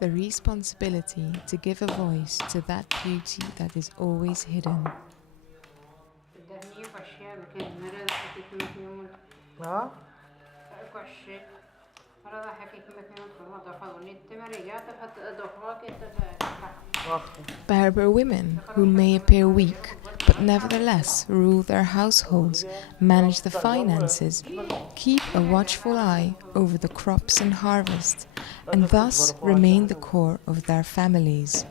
the responsibility to give a voice to that beauty that is always hidden. Berber women, who may appear weak, but nevertheless rule their households, manage the finances, keep a watchful eye over the crops and harvest, and thus remain the core of their families.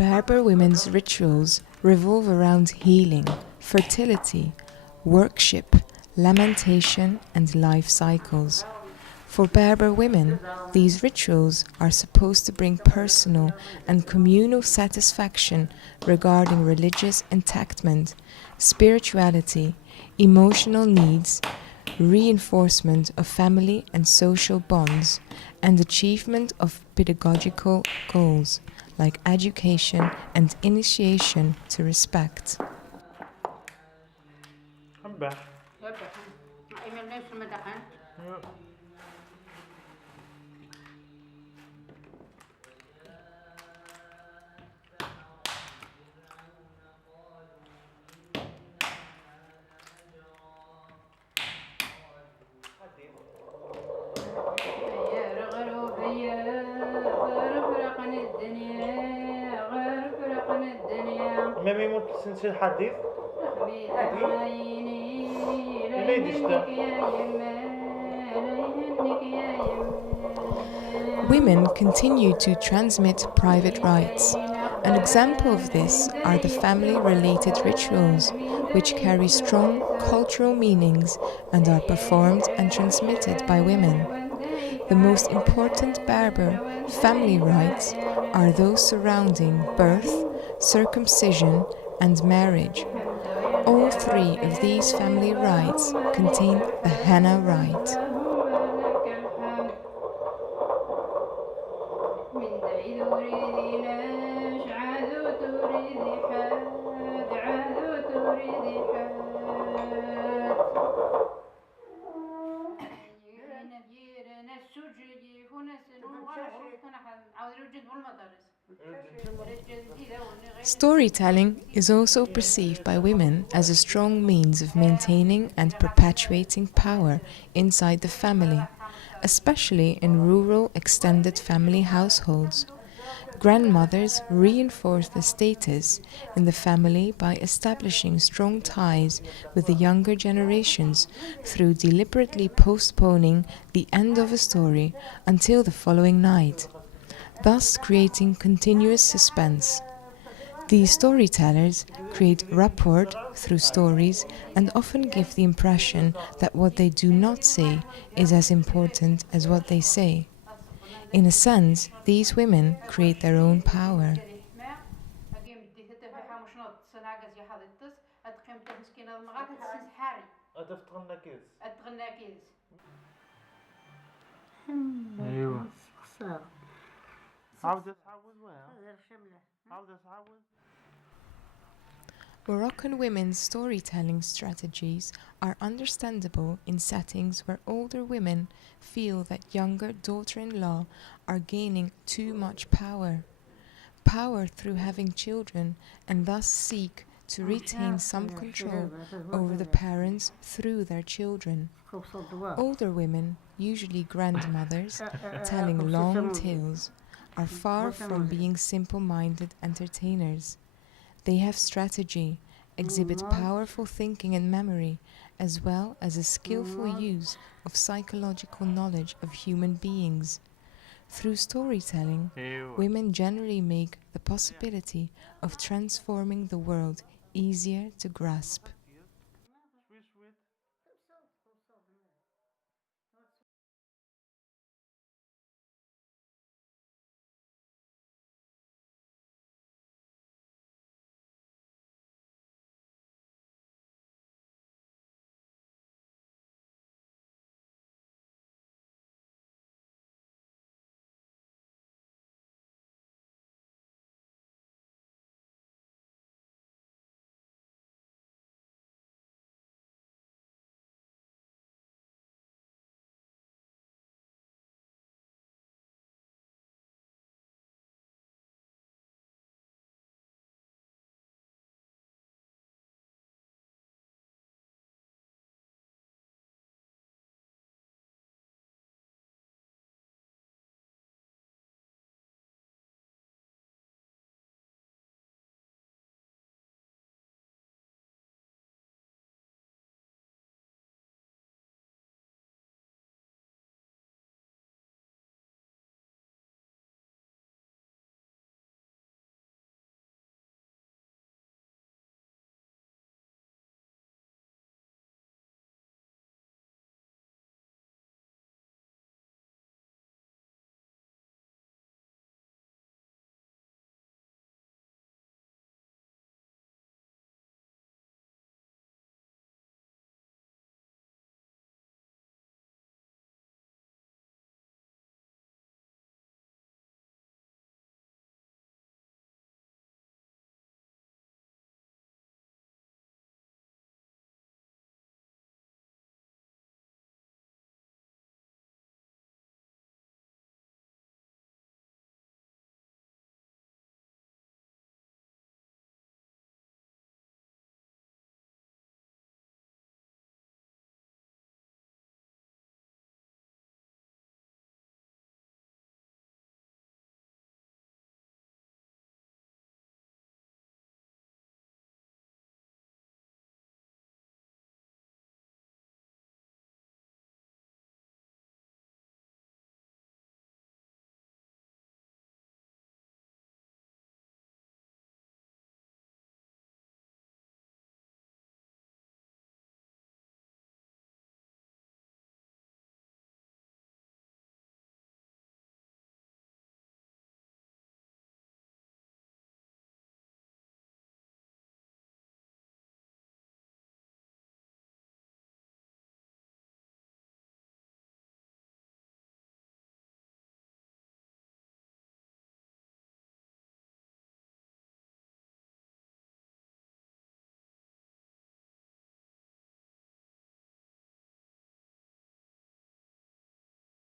Berber women's rituals revolve around healing, fertility, worship, lamentation, and life cycles. For Berber women, these rituals are supposed to bring personal and communal satisfaction regarding religious enactment, spirituality, emotional needs, reinforcement of family and social bonds, and achievement of pedagogical goals like education and initiation to respect. مامي ممكن تنسي الحديث Women continue to transmit private rites. An example of this are the family-related rituals, which carry strong cultural meanings and are performed and transmitted by women. The most important Berber family rites are those surrounding birth, circumcision, and marriage. All three of these family rites contain the henna rite. Storytelling is also perceived by women as a strong means of maintaining and perpetuating power inside the family, especially in rural extended family households. Grandmothers reinforce the status in the family by establishing strong ties with the younger generations through deliberately postponing the end of a story until the following night, thus creating continuous suspense. These storytellers create rapport through stories and often give the impression that what they do not say is as important as what they say. In a sense, these women create their own power. Moroccan women's storytelling strategies are understandable in settings where older women feel that younger daughter-in-law are gaining too much power. Power through having children, and thus seek to retain some control over the parents through their children. Older women, usually grandmothers, telling long tales, are far from being simple-minded entertainers. They have strategy, exhibit powerful thinking and memory, as well as a skillful use of psychological knowledge of human beings. Through storytelling, women generally make the possibility of transforming the world easier to grasp.